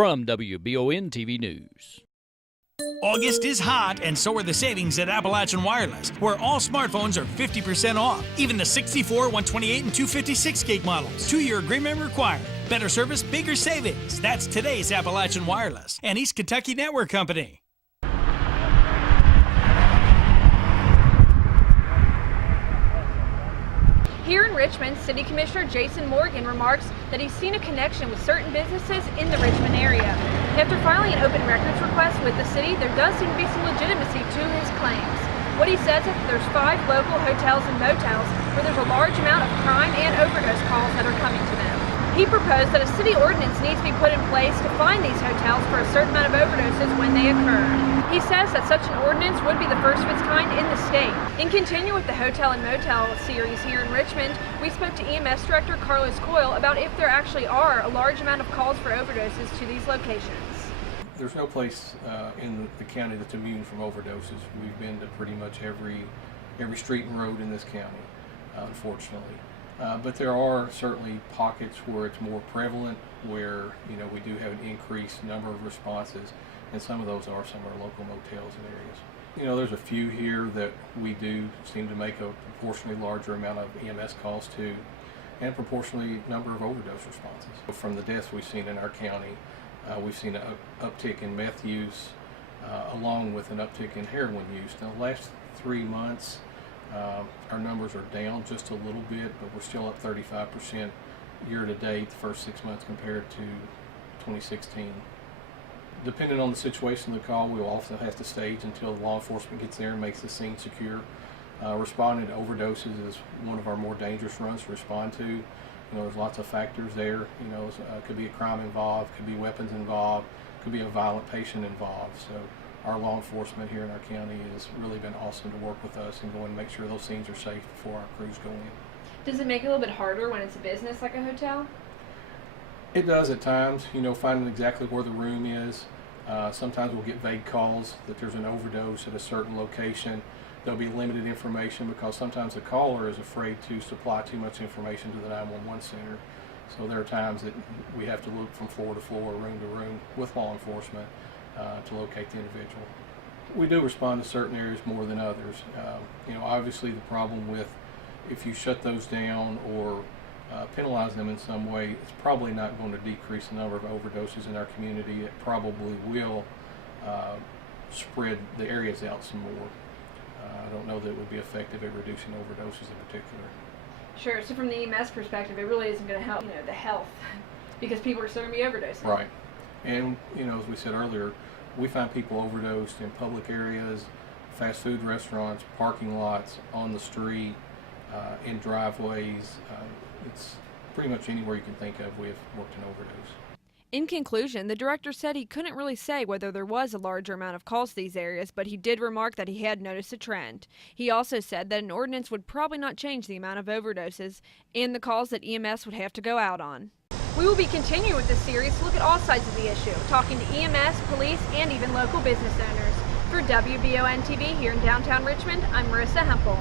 From WBON TV News. August is hot, and so are the savings at Appalachian Wireless, where all smartphones are 50% off. Even the 64, 128, and 256 gig models. 2-year agreement required. Better service, bigger savings. That's today's Appalachian Wireless and East Kentucky Network Company. Here in Richmond, City Commissioner Jason Morgan remarks that he's seen a connection with certain businesses in the Richmond area. After filing an open records request with the city, there does seem to be some legitimacy to his claims. What he says is that there's 5 local hotels and motels where there's a large amount of crime and overdose calls that are coming to them. He proposed that a city ordinance needs to be put in place to fine these hotels for a certain amount of overdoses when they occur. He says that such an ordinance would be the first of its kind in the state. In continuing with the Hotel and Motel series here in Richmond, we spoke to EMS Director Coil about if there actually are a large amount of calls for overdoses to these locations. There's no place in the county that's immune from overdoses. We've been to pretty much every street and road in this county, unfortunately. But there are certainly pockets where it's more prevalent, where we do have an increased number of responses, and some of those are some of our local motels and areas. There's a few here that we do seem to make a proportionally larger amount of EMS calls to, and proportionally number of overdose responses. From the deaths we've seen in our county, we've seen an uptick in meth use, along with an uptick in heroin use. Now, the last 3 months, our numbers are down just a little bit, but we're still up 35% year to date, the first 6 months compared to 2016. Depending on the situation of the call, we'll also have to stage until law enforcement gets there and makes the scene secure. Responding to overdoses is one of our more dangerous runs to respond to. There's lots of factors there. Could be a crime involved, could be weapons involved, could be a violent patient involved. So our law enforcement here in our county has really been awesome to work with us and go and make sure those scenes are safe before our crews go in. Does it make it a little bit harder when it's a business like a hotel? It does at times, finding exactly where the room is. Sometimes we'll get vague calls that there's an overdose at a certain location. There'll be limited information because sometimes the caller is afraid to supply too much information to the 911 center. So there are times that we have to look from floor to floor, room to room with law enforcement to locate the individual. We do respond to certain areas more than others. Obviously the problem with if you shut those down or penalize them in some way, it's probably not going to decrease the number of overdoses in our community. It probably will spread the areas out some more. I don't know that it would be effective at reducing overdoses in particular. Sure, so from the EMS perspective, it really isn't going to help, the health, because people are still going to be overdosing. Right. And, as we said earlier, we find people overdosed in public areas, fast food restaurants, parking lots, on the street, in driveways. It's pretty much anywhere you can think of we've worked an overdose. In conclusion, the director said he couldn't really say whether there was a larger amount of calls to these areas, but he did remark that he had noticed a trend. He also said that an ordinance would probably not change the amount of overdoses and the calls that EMS would have to go out on. We will be continuing with this series to look at all sides of the issue, talking to EMS, police, and even local business owners. For WBON TV here in downtown Richmond, I'm Marissa Hempel.